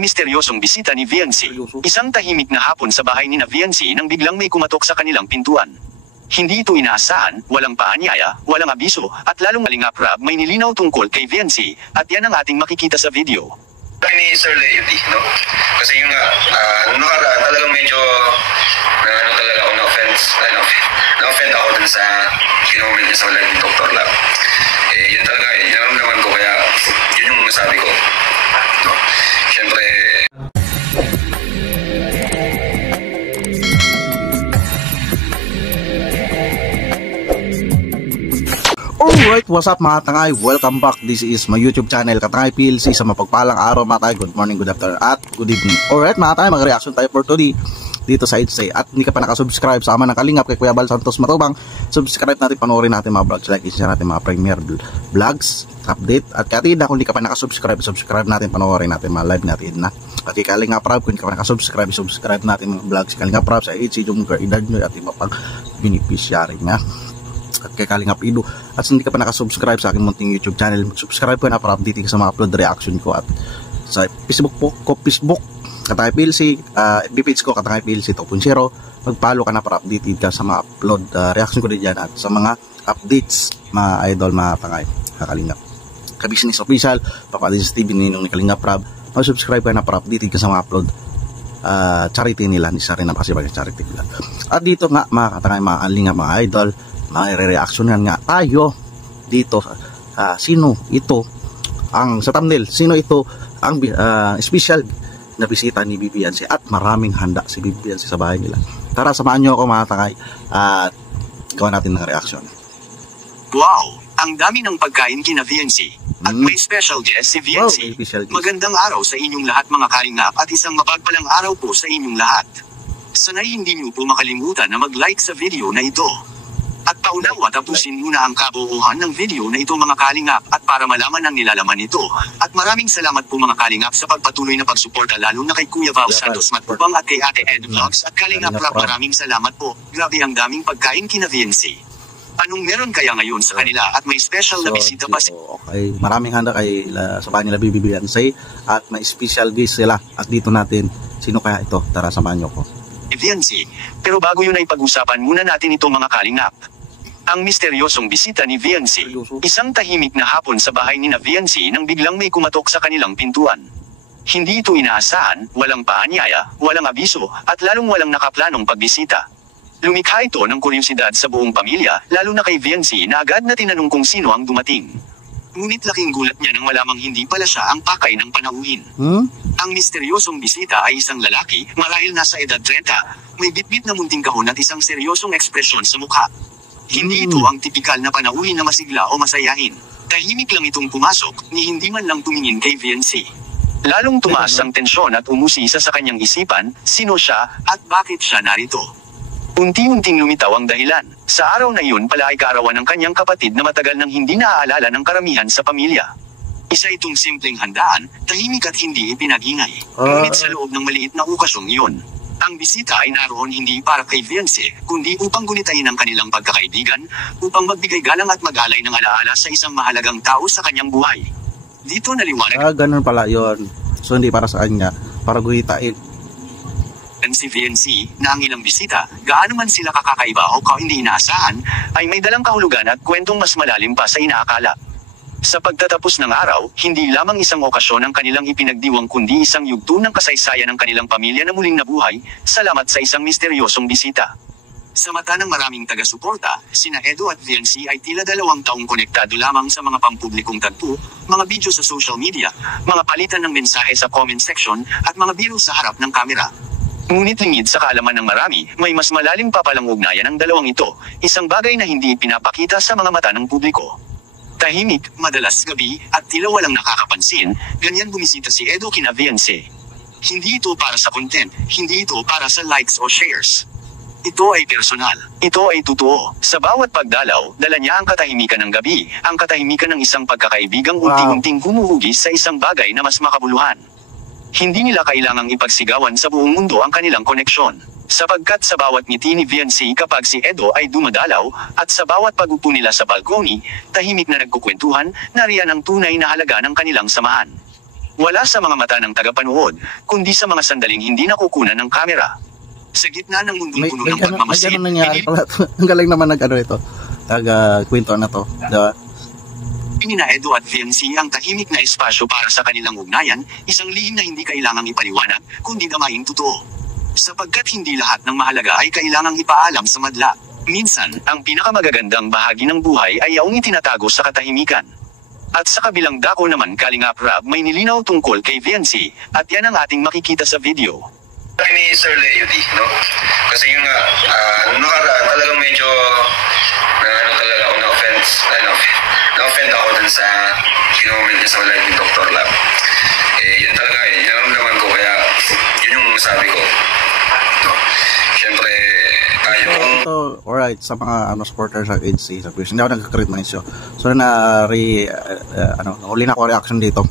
Ang misteryosong bisita ni Viancy. Isang tahimik na hapon sa bahay ni Viancy nang biglang may kumatok sa kanilang pintuan. Hindi ito inaasahan, walang paanyaya, walang abiso, at lalong Kalingap Rab may nilinaw tungkol kay Viancy, at yan ang ating makikita sa video. Ni Sir Lady, no? Kasi yung nung nakaraan talagang medyo talaga ako na-offend ako dun sa kinumit niya sa ni Dr. Lab. Yun talaga, naman ko, kaya yun yung masabi ko. No? Siyempre, alright, what's up mga tangay? Welcome back. This is my YouTube channel, Katangay PLC. Sa mapagpalang araw mga tangay. Good morning, good afternoon, at good evening. Alright mga tangay, mag-reaction tayo for today dito sa It's Say. At hindi ka pa nakasubscribe sa ama ng Kalingap kay Kuya Bal Santos Matubang, subscribe natin, panoorin natin mga vlogs, like, share natin mga premier vlogs, update. At katida, kung hindi ka pa nakasubscribe, subscribe natin, panoorin natin mga live natin na. At kay Kalingap Rab, kung hindi ka pa nakasubscribe, subscribe natin mga vlogs Kalingap Rab sa It's Say, yung edad nyo at iba pang beneficiary nga. At kay Kalingap Ido. At hindi ka pa nakasubscribe sa aking munting YouTube channel, subscribe ko na para update ka sa mga upload reaction ko. At sa Facebook ko, Facebook Katangay PLC, FB page ko Katangay PLC 2.0, mag-follow ka na para update ka sa mga upload reaction ko din dyan, at sa mga updates mga idol, mga tangay Kalingap Ka-Business Official, Papa Addis TV, Ninong ni Kalingap Rab, mag-subscribe ka na para update ka sa mga upload charity nila, isa rin na kasi bagay charity nila. At dito nga mga katangay, mga Kalingap, mga idol, ma-reaction nga tayo dito. Sino ito ang sa thumbnail, sino ito ang special na bisita ni Viancy, at maraming handa si Viancy sa bahay nila. Tara, samahan nyo ako mga tangay at gawa natin ng reaction. Wow! Ang dami ng pagkain kina Viancy. At may special guest si Viancy. Wow, magandang araw sa inyong lahat mga Kalingap, at isang mapagpalang araw po sa inyong lahat. Sana'y hindi nyo po makalimutan na mag-like sa video na ito. At paunawa, tapusin muna ang kabuuhan ng video na ito mga Kalingap, at para malaman ang nilalaman nito. At maraming salamat po mga Kalingap sa pagpatuloy na pagsuporta, lalo na kay Kuya Bal Santos Matubang at kay Ate Ed Vlogs at Kalingap Rab. Maraming salamat po. Grabe ang daming pagkain kina Viancy. Anong meron kaya ngayon sa kanila, at may special na bisita pa si... Okay, maraming handa kay sa bahay nila Viancy, at may special guest sila. At dito natin, sino kaya ito? Tara, samahan nyo ko. Viancy. Pero bago yun ay pag-usapan muna natin ito mga Kalingap. Ang misteryosong bisita ni Viancy. Isang tahimik na hapon sa bahay ni Viancy nang biglang may kumatok sa kanilang pintuan. Hindi ito inaasahan, walang paanyaya, walang abiso, at lalong walang nakaplanong pagbisita. Lumikha ito ng kuryosidad sa buong pamilya, lalo na kay Viancy, na agad na tinanong kung sino ang dumating. Ngunit laking gulat niya nang malamang hindi pala siya ang pakay ng panauhin. Ang misteryosong bisita ay isang lalaki, marahil nasa edad 30, may bitbit na munting kahon at isang seryosong ekspresyon sa mukha. Hindi ito ang tipikal na panauhin na masigla o masayahin. Tahimik lang itong pumasok, ni hindi man lang tumingin kay Viancy. Lalong tumaas ang tensyon at umusisa sa kanyang isipan, sino siya, at bakit siya narito. Unti-unting lumitaw ang dahilan. Sa araw na iyon pala ay kaarawan ng kanyang kapatid na matagal nang hindi naaalala ng karamihan sa pamilya. Isa itong simpleng handaan, tahimik at hindi ipinag-ingay. Ngunit sa loob ng maliit na okasyong iyon, ang bisita ay naroon hindi para kay Viancy, kundi upang gunitain ang kanilang pagkakaibigan, upang magbigay galang at mag-alay ng alaala sa isang mahalagang tao sa kanyang buhay. Dito naliwanag. Ganun pala yon. So hindi para sa kanya, para gunitain. Si Viancy, na ang ilang bisita, gaano man sila kakakaiba o hindi inaasahan, ay may dalang kahulugan at kwentong mas malalim pa sa inaakala. Sa pagtatapos ng araw, hindi lamang isang okasyon ang kanilang ipinagdiwang, kundi isang yugto ng kasaysayan ng kanilang pamilya na muling nabuhay, salamat sa isang misteryosong bisita. Sa mata ng maraming taga-suporta, sina Edo at Viancy ay tila 2 taong konektado lamang sa mga pampublikong tagpo, mga video sa social media, mga palitan ng mensahe sa comment section, at mga biro sa harap ng kamera. Ngunit lingid sa kaalaman ng marami, may mas malalim pa palang ugnayan ang dalawang ito, isang bagay na hindi pinapakita sa mga mata ng publiko. Tahimik, madalas gabi, at tila walang nakakapansin, ganyan bumisita si Edo kina Viancy. Hindi ito para sa content, hindi ito para sa likes o shares. Ito ay personal. Ito ay totoo. Sa bawat pagdalaw, dala niya ang katahimikan ng gabi, ang katahimikan ng isang pagkakaibigang unti-unting gumuhugis sa isang bagay na mas makabuluhan. Hindi nila kailangang ipagsigawan sa buong mundo ang kanilang koneksyon. Sapagkat sa bawat ngiti ni Viancy kapag si Edo ay dumadalaw, at sa bawat pag-upo nila sa balkoni, tahimik na nagkukwentuhan, nariyan ang tunay na halaga ng kanilang samahan. Wala sa mga mata ng tagapanood, kundi sa mga sandaling hindi nakukunan ng kamera. Sa gitna ng mundong puno ng pagmamasid, ganun nangyari pala. Ang galing naman ito. Kwento na to. Diba? Nina Edo at Viancy ang tahimik na espasyo para sa kanilang ugnayan, isang lihim na hindi kailangang ipaliwanag, kundi damayin totoo. Sapagkat hindi lahat ng mahalaga ay kailangang ipaalam sa madla. Minsan, ang pinakamagagandang bahagi ng buhay ay yaong itinatago sa katahimikan. At sa kabilang dako naman Kalingap Rab may nilinaw tungkol kay Viancy, at yan ang ating makikita sa video. Ni Sir Leo D, no? Kasi yung nakaraan talagang medyo talaga ako na-offend ako dun sa kinomment niya sa live ni Dr. Lab. Yun talaga naramdaman ko, kaya yun yung sabi ko. No? Siyempre, tayo kung... Alright, sa mga supporters sa EDC, sa Chris, hindi ako nagkakritmanize yun. So, huli na ako reaction dito.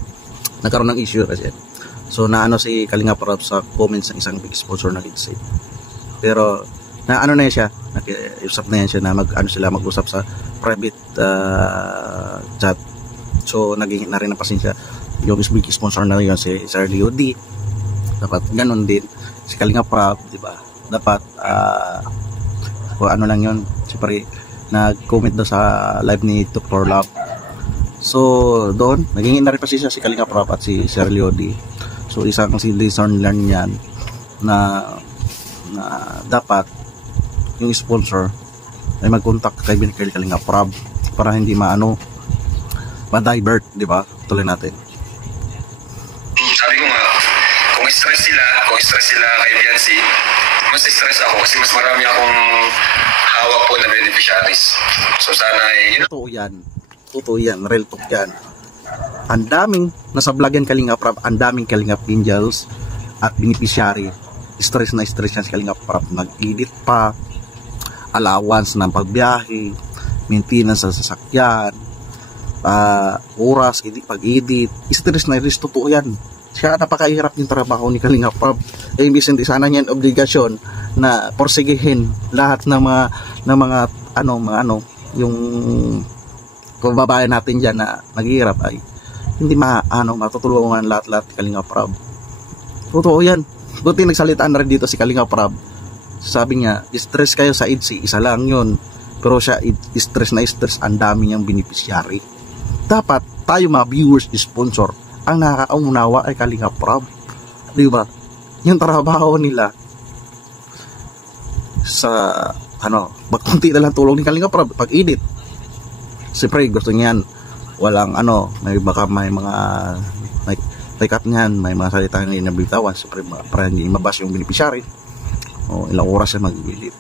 Nagkaroon ng issue kasi. So si Kalingap Rab sa comments ng isang big sponsor na EDC. Pero na na yan siya, nakiusap na yan siya na mag-usap sa private chat. So naging na rin ang pasensya yung big sponsor na yun si Sir Leo D. Dapat ganun din si Kalingap Rab, di ba? Dapat lang yun, siyempre nag-comment daw sa live ni Dr. Lab. So doon naging na rin pasensya si Kalingap Rab at si Sir Leo D. So isang lesson learn yan na dapat yung sponsor ay mag-contact kay Kalingap Rab para hindi ma-divert, di ba? Tuloy natin. Sabi ko nga, kung stress sila kay Viancy, mas stress ako kasi mas marami akong hawak po na beneficiaries. So sana Totoo yan, real talk yan. Ang daming nasa vlog yan Kalingap Rab, ang daming Kalingap Angels at beneficiary. Stress na stress yan si Kalingap Rab. Nag-edit pa, allowance ng pagbiyahe, maintenance sa sasakyan, oras, pag-edit. Stress na stress, totoo yan. Siya napakahirap yung trabaho ni Kalingap Rab. Imbis hindi sana niyan obligasyon na porsigihin lahat ng mga yung kababayan natin dyan na naghihirap ay hindi matutulungan lahat Kalingap Rab. Totoo yan. Buti nagsalitaan na rin dito si Kalingap Rab. Sabi niya, stress kayo sa EDC, isa lang yun. Pero siya, stress na stress, ang dami niyang beneficiary. Dapat tayo mga viewers, sponsor, ang nakakaunawa ay Kalingap Rab. Di ba? Yung trabaho nila sa magkunti na lang tulong ni Kalingap Rab pag-edit. Siyempre gusto niyan walang may mga cut niyan, may mga salita na inabitawan, siyempre para hindi mabas yung beneficiary. Ilang oras siya mag-edit.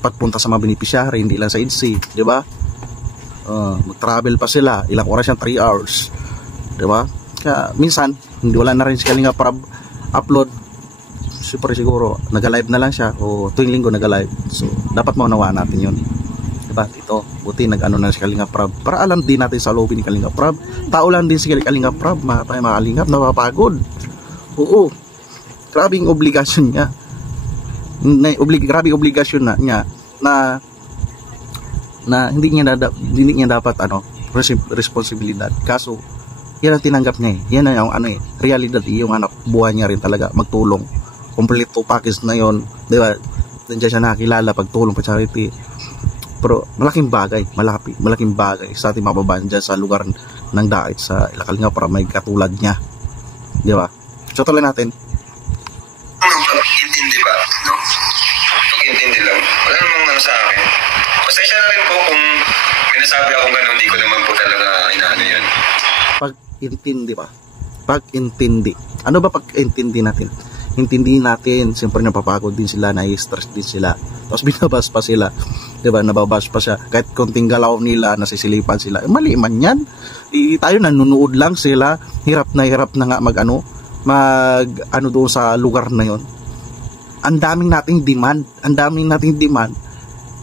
Pagpunta sa mga beneficiary, hindi lang sa EDC, di ba? Mag-travel pa sila, ilang oras yan, 3 hours, di ba? Kaya minsan hindi wala na rin si Kalingap Rab upload. Siyempre siguro nag-live na lang siya o tuwing linggo nag-live. So dapat maunawaan natin yun, diba? Ito buti na si Kalingap Rab para alam din natin sa lobby ni Kalingap Rab. Tao lang din si Kalingap Rab, mga Kalingap, napapagod. Oo, grabing obligasyon niya, grabing obligasyon niya na hindi niya dapat responsibilidad. Kaso yan ang tinanggap niya yan ang realidad, yung anak buhay niya rin talaga magtulong. Kompleto package na yon, di ba? Nandiyan siya nakakilala pagtulong pa charity. Pero malaking bagay sa ating mababayan dyan sa lugar ng Dait sa Kalingap Rab, may katulad niya, di ba? So tuloy natin. Pag-intindi ba? No? Pag-intindi lang. Wala namang sa akin. Pasensya na rin po kung minasabi akong gano'n, hindi ko naman po talaga yun. Pag-intindi ba? Pag-intindi. Ano ba pag-intindi natin? Intindihin natin, siyempre napapagod din sila, na-stress din sila, tapos binabas pa sila, diba? Nababas pa siya, kahit konting galaw nila, nasisilipan sila, mali man yan. Tayo nanonood lang sila, hirap na nga doon sa lugar na yon. Ang daming nating demand,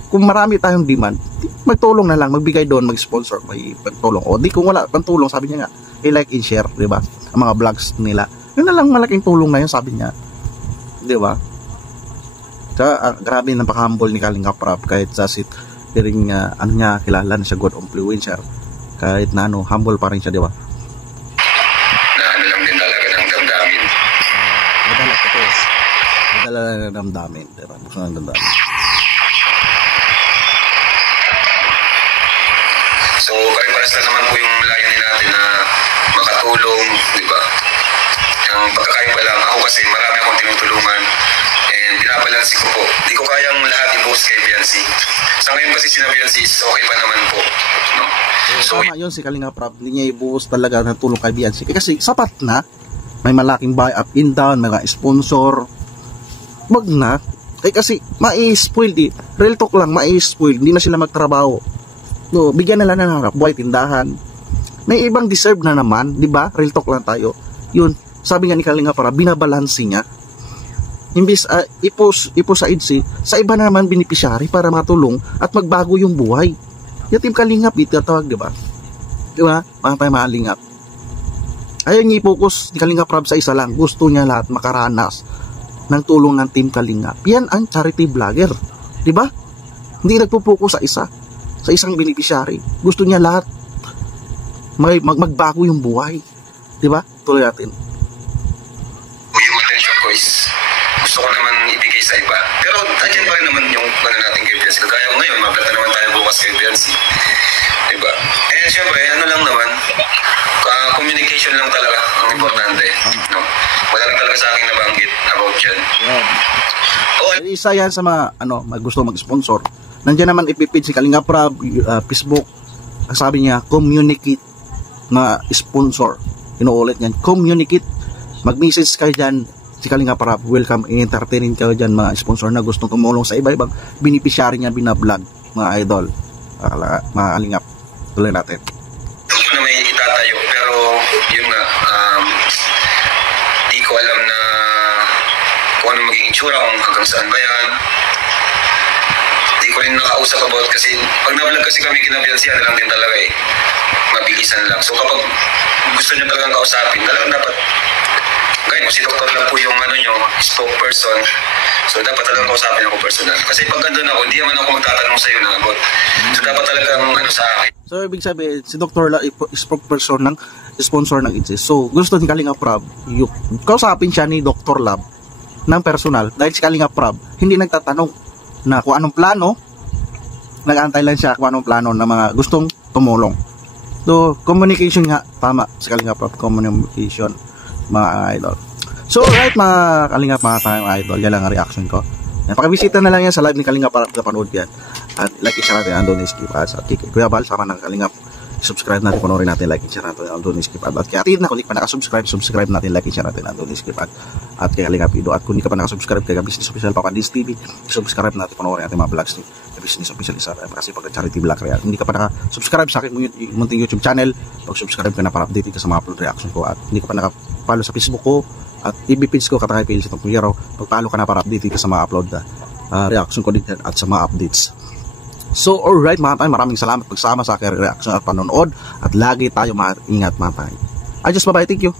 kung marami tayong demand, magtulong na lang, magbigay doon, mag-sponsor, may pagtulong. O di kung wala pantulong, sabi niya nga, i-like and share, diba? Ang mga vlogs nila, yun na lang, malaking tulong na yun, sabi niya, di ba? Grabe, napaka-humble ni Kalingap Rab, kahit sa kilala na siya, good influencer, kahit na ano, humble pa rin siya, di ba? Na ano lang din talaga ng damdamin. Madala ko to. Madala na damdamin, di ba? Gusto ng damdamin. So, pare-pares lang naman po yung layunin natin na makatulong, di ba? Ang pagkakaiba lang, ako kasi marami akong tinutulungan and binabalansi ko po. Di ko kayang lahat i-boast kay Biancy. Sa ngayon kasi si Biancy is okay pa naman po. No? So, tama yun si Kalinga Prab, hindi niya ibuhos talaga ng tulong kay Biancy. Kasi sapat na, may malaking buy up and down, may mga sponsor. Wag na. Kasi mai-spoil di. Real talk lang, mai-spoil. Hindi na sila magtrabaho. No, bigyan nila ng harap, buhay tindahan. May ibang deserve na naman, di ba? Real talk lang tayo. Yun, sabi nga ni Kalinga Prab, binabalansi niya. Imbis ipo sa IDC, sa iba na naman beneficiary para matulong at magbago yung buhay. Yung Team Kalingap, dito tawag, di ba? Di ba? Mga tayo maalingap. Ayaw niya i-focus ni Kalinga Prab sa isa lang. Gusto niya lahat makaranas ng tulong ng Team Kalingap. Yan ang charity vlogger. Di ba? Hindi nagpo-focus sa isang beneficiary. Gusto niya lahat magbago yung buhay. Di ba? Tuloy natin. yung attention ko is gusto ko naman ibigay sa iba. Pero nandiyan pa rin naman yung ano natin kay Biancy. Kagaya ko ngayon, maplata naman tayo bukas kay Biancy. Diba? Eh, syempre, ano lang naman, communication lang talaga ang importante. No? Wala lang talaga sa akin nabanggit about yan. Isa yan sa mga gusto mag-sponsor. Nandiyan naman ipipid si Kalinga Prab, Facebook. Sabi niya, communicate na sponsor. Inuulit niyan, communicate. Mag-message kayo dyan, si Kalinga Prab, welcome, entertaining kayo dyan mga sponsor na gustong tumulong sa iba-ibang beneficiary niya binablog, mga idol, mga kalingap. Tuloy natin. Gusto na may itatayo, pero yun nga, di ko alam na kung ano magiging itsura, kung hanggang saan ba yan. Di ko rin nakausap about kasi pag na-vlog kasi kami kinabiyansi, ano lang din talaga eh. Mabilisan lang. So kapag gusto nyo talagang kausapin, talagang dapat ngayon, si Dr. lang po yung spokesperson. So dapat talagang kausapin ako personal. Kasi pag gandun ako, hindi naman ako magtatanong sa'yo na about. So dapat talagang sa akin. So ibig sabihin, si Dr. La spokesperson ng sponsor ng IDC. So gusto ni Kalinga Prab, kausapin siya ni Dr. Lab ng personal. Dahil si Kalinga Prab, hindi nagtatanong na kung anong plano, nag-aantay lang siya kung anong plano ng mga gustong tumulong. So, communication nga, tama, si Kalinga Prab, communication, mga idol. So, alright mga Kalinga, mga tayong idol, yan lang ang reaction ko. Pakibisita na lang yan sa live ni Kalinga para napanood yan. At like and share natin, andun ni Skip Ads. At Kuya Bal, sama ng Kalinga, subscribe natin, panoorin natin, like and share natin, andun ni Skip Ads. At kaya atin na, kung hindi pa nakasubscribe, subscribe natin, like and share natin, andun ni Skip Ads. At kaya Kalinga Pido. At kung hindi ka pa nakasubscribe, kaya Business Official Papandis TV, subscribe natin, panoorin natin mga vlogs ni Business Official isa. Kasi pag charity vlog kaya, hindi ka pa nakasubscribe sa akin munting YouTube channel, pag-subscribe ka na para update ka sa mga upload reaction ko. At hindi ka pa nakapalo sa Facebook ko, at FB page ko, Katangay PLC itong kuya raw, pagpalo ka na para update ka sa mga upload reaction ko din at sa mga updates. So alright mga tayo, maraming salamat pagsama sa aking reaction at panonood, at lagi tayo maingat mga tayo. Ayos, bye-bye, thank you.